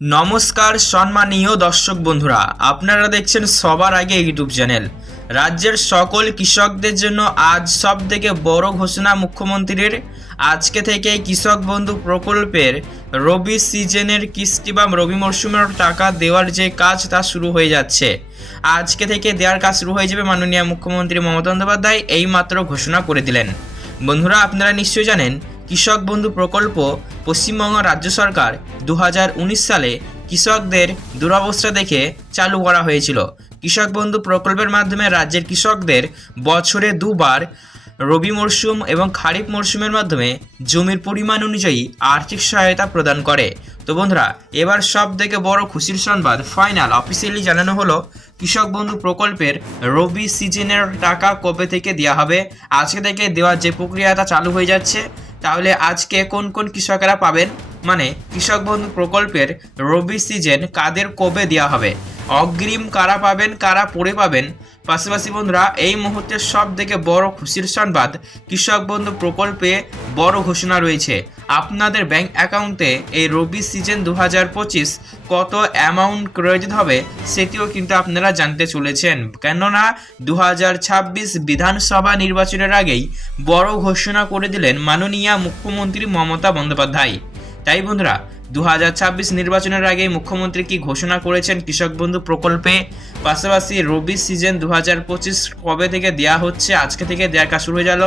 নমস্কার, সম্মানীয় দর্শক বন্ধুরা, আপনারা দেখছেন সবার আগে ইউটিউব চ্যানেল। রাজ্যের সকল কৃষকদের জন্য আজ সব থেকে বড় ঘোষণা মুখ্যমন্ত্রীর। আজকে থেকে কৃষক বন্ধু প্রকল্পের রবি সিজনের কিস্তি বা রবি মরশুমের টাকা দেওয়ার যে কাজ, তা শুরু হয়ে যাচ্ছে। আজকে থেকে দেওয়ার কাজ শুরু হয়ে যাবে মাননীয় মুখ্যমন্ত্রী মমতা বন্দ্যোপাধ্যায়, এইমাত্র ঘোষণা করে দিলেন। বন্ধুরা, আপনারা নিশ্চয়ই জানেন কৃষক বন্ধু প্রকল্প পশ্চিমবঙ্গ রাজ্য সরকার দু হাজার উনিশ সালে কৃষকদের দুরবস্থা দেখে চালু করা হয়েছিল। কৃষক বন্ধু প্রকল্পের মাধ্যমে রাজ্যের কৃষকদের বছরে দুবার রবি মরশুম এবং খারিফ মরশুমের মাধ্যমে জমির পরিমাণ অনুযায়ী আর্থিক সহায়তা প্রদান করে। তো বন্ধুরা, এবার সব থেকে বড় খুশির সংবাদ ফাইনাল। অফিসিয়ালি জানানো হলো, কৃষক বন্ধু প্রকল্পের রবি সিজনের টাকা কবে থেকে দেওয়া হবে? আজকে থেকে দেওয়ার যে প্রক্রিয়াটা চালু হয়ে যাচ্ছে তাহলে আজকে কোন কোন কৃষকেরা পাবেন? মানে কৃষক বন্ধু প্রকল্পের রবি সিজন কাদের কবে দেওয়া হবে? অগ্রিম কারা পাবেন, কারা পড়ে পাবেন? পাশাপাশি বন্ধুরা, এই মুহূর্তের সব থেকে বড় খুশির সংবাদ কৃষক বন্ধু প্রকল্পে বড় ঘোষণা রয়েছে। আপনাদের ব্যাংক অ্যাকাউন্টে এই রবি সিজন দু পঁচিশ কত অ্যামাউন্ট ক্রেডিট হবে সেটিও কিন্তু আপনারা জানতে চলেছেন। কেননা দু হাজার ছাব্বিশ বিধানসভা নির্বাচনের আগেই বড় ঘোষণা করে দিলেন মাননীয় মুখ্যমন্ত্রী মমতা বন্দ্যোপাধ্যায়। তাই বন্ধুরা দু হাজার ছাব্বিশ নির্বাচনের আগে মুখ্যমন্ত্রী কি ঘোষণা করেছেন কৃষক বন্ধু প্রকল্পে? পাশাপাশি রবি সিজন দু হাজার পঁচিশ কবে থেকে দেয়া হচ্ছে, আজকে থেকে দেওয়ার কাজ শুরু হয়ে গেল।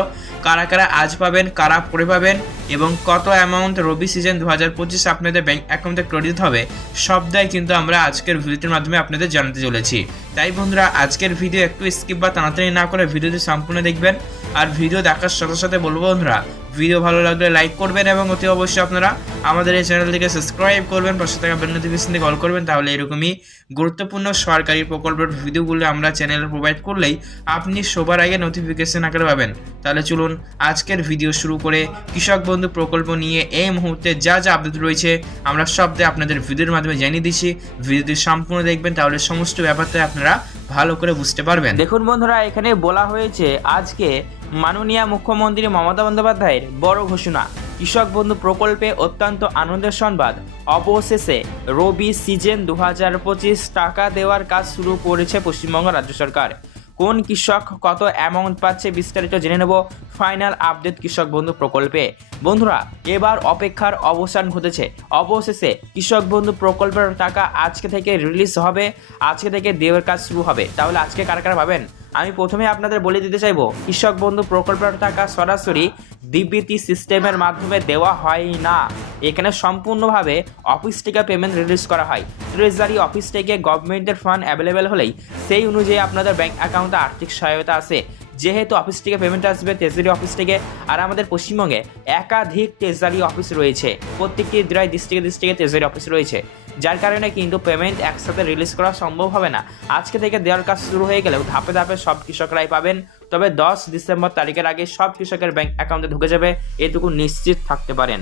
কারা কারা আজ পাবেন, কারা পরে পাবেন, এবং কত অ্যামাউন্ট রবি সিজন দু হাজার পঁচিশ আপনাদের ব্যাংক অ্যাকাউন্টে ক্রেডিট হবে, সবটাই কিন্তু আমরা আজকের ভিডিওটির মাধ্যমে আপনাদের জানাতে চলেছি। তাই বন্ধুরা, আজকের ভিডিও একটু স্কিপ বা তাড়াতাড়ি না করে ভিডিওটি সম্পূর্ণ দেখবেন। আর ভিডিও দেখার সাথে সাথে বলব বন্ধুরা ভিডিও ভালো লাগলে লাইক করবেন এবং অতি অবশ্যই আপনারা আমাদের এই চ্যানেল চ্যানেলটিকে সাবস্ক্রাইব করবেন, পাশে থাকা বেল নোটিফিকেশন দিয়ে কল করবেন, তাহলে এরকমই গুরুত্বপূর্ণ সরকারি প্রকল্পের ভিডিওগুলো আমরা চ্যানেলে প্রোভাইড করলেই আপনি সবার আগে নোটিফিকেশন আকারে পাবেন। তাহলে চলুন আজকের ভিডিও শুরু করে কৃষক বন্ধু প্রকল্প নিয়ে এই মুহূর্তে যা যা আপডেট রয়েছে আমরা সবটাই আপনাদের ভিডিওর মাধ্যমে জানিয়ে দিচ্ছি। ভিডিওটি সম্পূর্ণ দেখবেন, তাহলে সমস্ত ব্যাপারটা আপনারা ভালো করে বুঝতে পারবেন। দেখুন বন্ধুরা, এখানে বলা হয়েছে, আজকে মাননীয় মুখ্যমন্ত্রী মমতা বন্দ্যোপাধ্যায়ের বড় ঘোষণা। কৃষক বন্ধু প্রকল্পে অত্যন্ত আনন্দের সংবাদ। অবশেষে রবি সিজন দু হাজার পঁচিশ টাকা দেওয়ার কাজ শুরু করেছে পশ্চিমবঙ্গ রাজ্য সরকার। কোন কৃষক কত অ্যামাউন্ট পাচ্ছে বিস্তারিত জেনে নেব। ফাইনাল আপডেট কৃষক বন্ধু প্রকল্পে। বন্ধুরা, এবার অপেক্ষার অবসান ঘটেছে। অবশেষে কৃষক বন্ধু প্রকল্পের টাকা আজকে থেকে রিলিজ হবে, আজকে থেকে দেওয়ার কাজ শুরু হবে। তাহলে আজকে কারা কারা পাবেন? আমি প্রথমে আপনাদের বলে দিতে চাইব, কৃষক বন্ধু প্রকল্পের টাকা সরাসরি ডিবিটি সিস্টেমের মাধ্যমে দেওয়া হয় না। এখানে সম্পূর্ণভাবে অফিস থেকে পেমেন্ট রিলিজ করা হয়। ট্রেজারি অফিস থেকে গভর্নমেন্টের ফান্ড অ্যাভেলেবেল হলেই সেই অনুযায়ী আপনাদের ব্যাংক অ্যাকাউন্টে আর্থিক সহায়তা আছে। যেহেতু অফিস থেকে পেমেন্ট আসবে ট্রেজারি অফিস থেকে, আর আমাদের পশ্চিমবঙ্গে একাধিক ট্রেজারি অফিস রয়েছে। প্রত্যেকটি জেলায় ডিস্ট্রিক্টে ডিস্ট্রিক্টে ট্রেজারি অফিস রয়েছে। যার কারণে কিন্তু পেমেন্ট একসাথে রিলিজ করা সম্ভব হবে না। আজকে থেকে দেওয়ার কাজ শুরু হয়ে গেলেও ধাপে ধাপে সব কৃষকরাই পাবেন। তবে দশ ডিসেম্বর তারিখের আগে সব কৃষকের ব্যাংক অ্যাকাউন্টে ঢুকে যাবে। এটুকু নিশ্চিত থাকতে পারেন।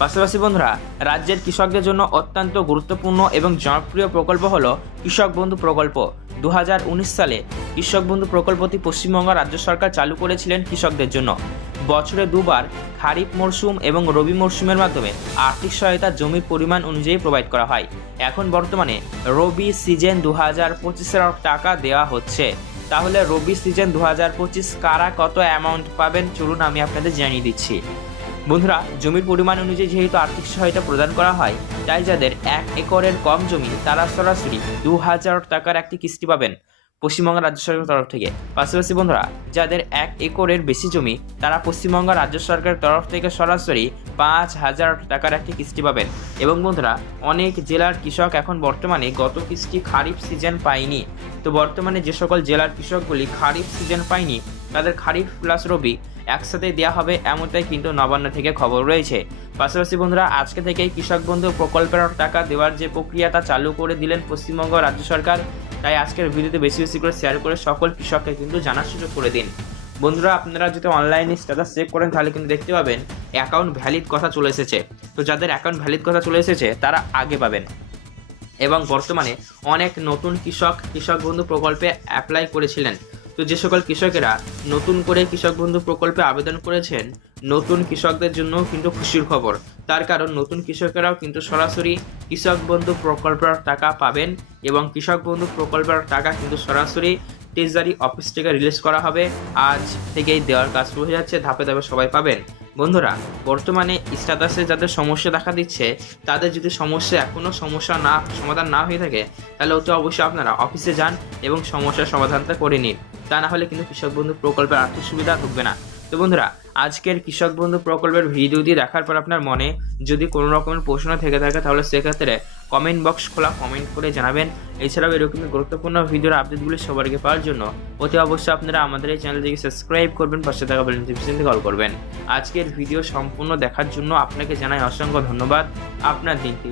পাশাপাশি বন্ধুরা, রাজ্যের কৃষকদের জন্য অত্যন্ত গুরুত্বপূর্ণ এবং জনপ্রিয় প্রকল্প হল কৃষক বন্ধু প্রকল্প। দু হাজার উনিশ সালে কৃষক বন্ধু প্রকল্পটি পশ্চিমবঙ্গ রাজ্য সরকার চালু করেছিলেন কৃষকদের জন্য। বছরে দুবার খারিফ মরশুম এবং রবি মরশুমের মাধ্যমে আর্থিক সহায়তা জমির পরিমাণ অনুযায়ী প্রোভাইড করা হয়। এখন বর্তমানে রবি সিজন দু হাজার পঁচিশের টাকা দেওয়া হচ্ছে। তাহলে রবি সিজন দু হাজার পঁচিশ কারা কত অ্যামাউন্ট পাবেন? চলুন আমি আপনাদের জানিয়ে দিচ্ছি। বন্ধুরা, জমির পরিমাণ অনুযায়ী যেহেতু আর্থিক সহায়তা প্রদান করা হয়, তাই যাদের এক একরের কম জমি, তারা সরাসরি দু হাজার টাকার একটি কিস্তি পাবেন পশ্চিমবঙ্গ রাজ্য সরকারের তরফ থেকে। পাশাপাশি বন্ধুরা, যাদের এক একরের বেশি জমি, তারা পশ্চিমবঙ্গ রাজ্য সরকারের তরফ থেকে সরাসরি পাঁচ হাজার টাকার একটি কিস্তি পাবেন। এবং বন্ধুরা, অনেক জেলার কৃষক এখন বর্তমানে গত কিস্তি খারিফ সিজন পায়নি। তো বর্তমানে যে সকল জেলার কৃষকগুলি খারিফ সিজন পায়নি তাদের খারিফ প্লাস রবি একসাথে দেওয়া হবে এমনটাই কিন্তু নবান্ন থেকে খবর রয়েছে। পাশাপাশি বন্ধুরা, আজকে থেকেই কৃষক বন্ধু প্রকল্পের টাকা দেওয়ার যে প্রক্রিয়া তা চালু করে দিলেন পশ্চিমবঙ্গ রাজ্য সরকার। তাই আজকের ভিডিওতে বেশি বেশি করে শেয়ার করে সকল কৃষককে কিন্তু জানার সুযোগ করে দিন। বন্ধুরা, আপনারা যদি অনলাইনে স্ট্যাটাস চেক করেন, তাহলে কিন্তু দেখতে পাবেন অ্যাকাউন্ট ভ্যালিড কথা চলে এসেছে। তো যাদের অ্যাকাউন্ট ভ্যালিড কথা চলে এসেছে, তারা আগে পাবেন। এবং বর্তমানে অনেক নতুন কৃষক কৃষক বন্ধু প্রকল্পে অ্যাপ্লাই করেছিলেন। তো যে সকল কৃষকেরা নতুন করে কৃষক বন্ধু প্রকল্পে আবেদন করেছেন, নতুন কৃষকদের জন্য কিন্তু খুশির খবর। তার কারণ নতুন কৃষকেরাও কিন্তু সরাসরি কৃষক বন্ধু প্রকল্পের টাকা পাবেন এবং কৃষক বন্ধু প্রকল্পের টাকা কিন্তু সরাসরি ট্রেজারি অফিস থেকে রিলিজ করা হবে। আজ থেকেই দেওয়ার কাজ শুরু হয়ে যাচ্ছে। ধাপে ধাপে সবাই পাবেন। বন্ধুরা, বর্তমানে স্ট্যাটাসে যাদের সমস্যা দেখা দিচ্ছে, তাদের যদি সমস্যা এখনও সমস্যা না, সমাধান না হয়ে থাকে, তাহলে অতি অবশ্যই আপনারা অফিসে যান এবং সমস্যার সমাধানটা করে নিন। তা না হলে কিন্তু কৃষক বন্ধু প্রকল্পের আর্থিক সুবিধা ঢুকবে না। তো বন্ধুরা, আজকের কৃষক বন্ধু প্রকল্পের ভিডিওটি দেখার পর আপনার মনে যদি কোনো রকমের প্রশ্ন থেকে থাকে, তাহলে সেক্ষেত্রে কমেন্ট বক্স খোলা, কমেন্ট করে জানাবেন। এছাড়াও এরকম গুরুত্বপূর্ণ ভিডিওর আপডেটগুলি সবার আগে পাওয়ার জন্য অতি অবশ্যই আপনারা আমাদের এই চ্যানেলটিকে সাবস্ক্রাইব করবেন, পাশে থাকা বেল নোটিফিকেশনটি কল করবেন। আজকের ভিডিও সম্পূর্ণ দেখার জন্য আপনাকে জানাই অসংখ্য ধন্যবাদ। আপনার দিনটি